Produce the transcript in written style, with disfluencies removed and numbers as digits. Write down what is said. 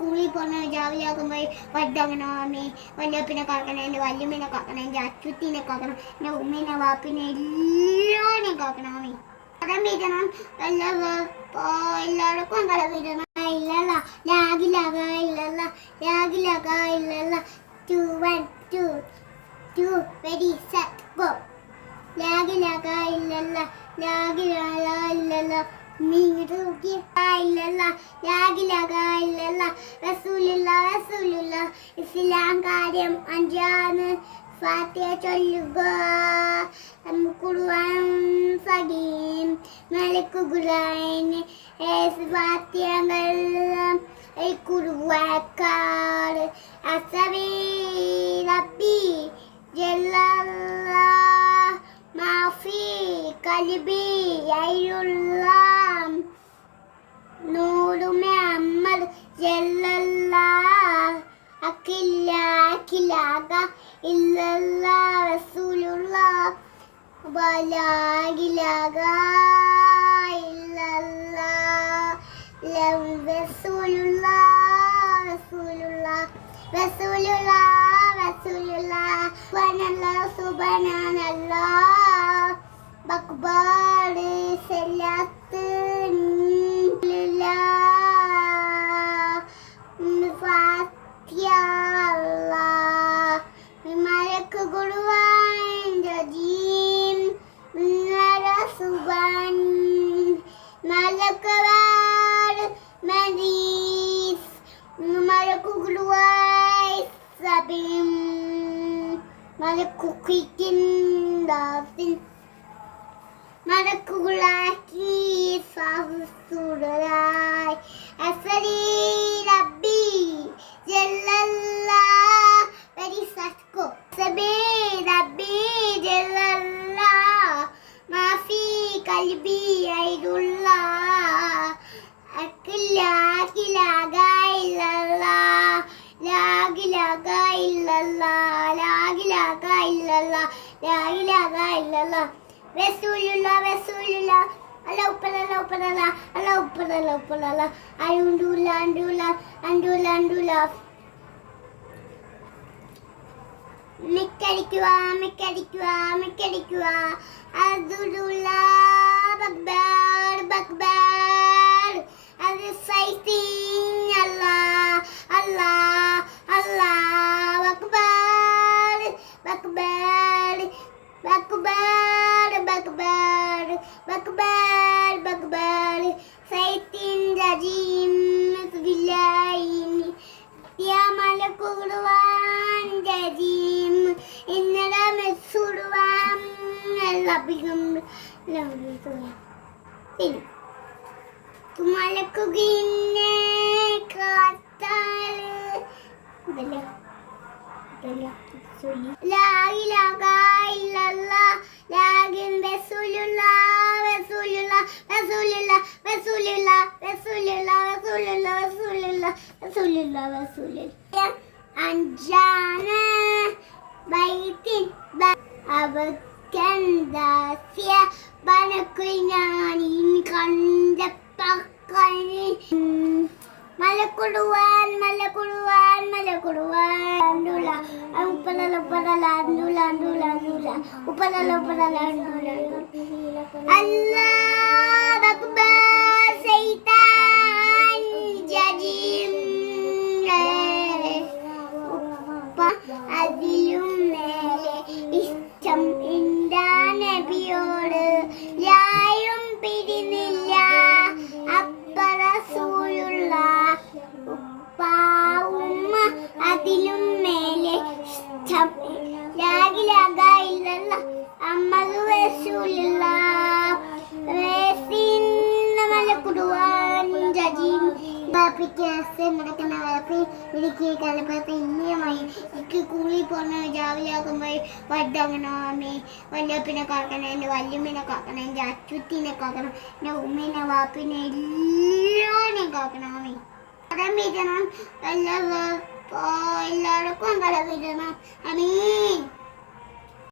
കൂലി പോണ രാവിലെ ആകുമ്പോൾ വലുതങ്ങനെ വല്യപ്പനെ കാക്കണം, എൻ്റെ വല്യമ്മനെ കാക്കണം, എൻ്റെ അച്ചുത്തിനെ കാക്കണം, എൻ്റെ ഉമ്മേനെ വാപ്പിനെ എല്ലാവരെയും കാക്കണം. കടം വീട്ടണം, എല്ലാവർക്കും കടം വീട്ടണം. ഇല്ലല്ല ലാഗിലാക ഇല്ലല്ല ലാഗിലാക ഇല്ലല്ല 2 1 2 2 ready set go ലാഗിലാക ഇല്ലല്ല ലാഗിലാക ഇല്ലല്ല ഇങ്ങോട്ട് നോക്കി ഇല്ലല്ല ലാഗിലാക ഇല്ലല്ല റസൂലുള്ള റസൂലുള്ള ഇസ്ലാം കാര്യം 5 ഫാത്തിഹ ചൊല്ലുക ഖുർആൻ ഫദീം മലക്ക് ഖുർആൻ ഫാത്തിഹകൾ ഖുർആൻ അസബി റബ്ബി ജല്ലല്ലാ മാഫി ഖൽബി അയ്യുല്ലാഹ് നൂറു മുഹമ്മദ് ജല്ലല്ലാ അഖിലാക ഇല്ലല്ലാഹ് റസൂലുള്ളാഹ് വലാ ഇലാഹ ഇല്ലല്ലാഹ് റസൂലുള്ളാഹ് റസൂലുള്ളാഹ് റസൂലുള്ളാഹ് റസൂലുള്ളാഹ് സുബ്ഹാനല്ലാഹ് അക്ബർ സലാത്ത് ഫാത്തിഹ മലക്ക് ഖുർആൻ ജദീം സുബ്ഹാൻ മലക്ക് മദീസ് മലക്ക് ഖുർആൻ സബീം മലക്ക് ഖിക്കിൻ ദാസിൻ മലക്ക് ഖുർആൻ സൂറലായി അസരി റബ്ബി ജല്ലല്ലാ വെരി സത്കോ സബി റബ്ബി ജല്ലല്ലാ മാഫി ഖൽബി അയ്യുല്ലാ അഖിലാക ഇല്ലല്ലാ ലാഗിലാക ഇല്ലല്ലാ ലാഗിലാക ഇല്ലല്ലാ ലാഗിലാക ഇല്ലല്ലാ റസൂലുള്ളാ റസൂലുള്ളാ അല്ലാഹു അല്ലാഹു അല്ലാഹു അൻഡുല മിക്കടിക്കുക അബ്ദുള്ള ബക്ബർ ബക്ബർ അത് ഫൈറ്റിംഗ് അല്ലാഹ് ബക്ബർ ബക്ബർ ബക്ബർ ബക്ബർ ബക്ബർ ബക്ബർ ഫൈറ്റിംഗ് രജീം ബില്ലാഹിൻ യാ മലക്ക് ഖുർആൻ ജദീം ഇന്നല മസ്റുവാം ലബിഗം ലബിഗം തുമലക്ക് ഗിന്നെ കാത്താൽ ബല ലാ ഇലാഹ ഇല്ലല്ലാഹ് ലാകിൻ റസൂലുള്ളാഹ് അഞ്ചാന ബൈത്തിൻ അവക്കന്ദാസ്യ ബനക്കുഞ്ഞാനിൻ കണ്ട പക്കനി മലക്കുടുവാൻ അണ്ടുല ഉപരല അല്ലാഹു അക്ബർ സൈതാൻ ജദീം അതിലും മേലെ ഇഷ്ടം എന്താ നബിയോട് യായും പിരിന്നില്ല അപ്പ റസൂലുള്ള ഉപ്പ ഉമ്മ അതിലും മേലെ ഇഷ്ടം ലാഗിലാക ഇല്ലല്ല അമ്മദ് റസൂലുള്ളാഹ് ഖുർആൻ ജദീം ബാപ്പിക്ക് നടക്കുന്ന വാപ്പി എനിക്ക് കലപ്പത്തെ ഇനിയുമായി എനിക്ക് കൂലി പോണ രാവിലെ ആകുമ്പോൾ വലുതങ്ങനെ വല്യപ്പനെ കാക്കണം, എൻ്റെ വല്യമ്മനെ കാക്കണം, എൻ്റെ അച്ചുത്തിനെ കാക്കണം, എൻ്റെ ഉമ്മേനെ വാപ്പിനെ എല്ലാവരെയും കാക്കണം. കടം വീട്ടണം, എല്ലാവർക്കും കടം വീട്ടണം. അമീൻ.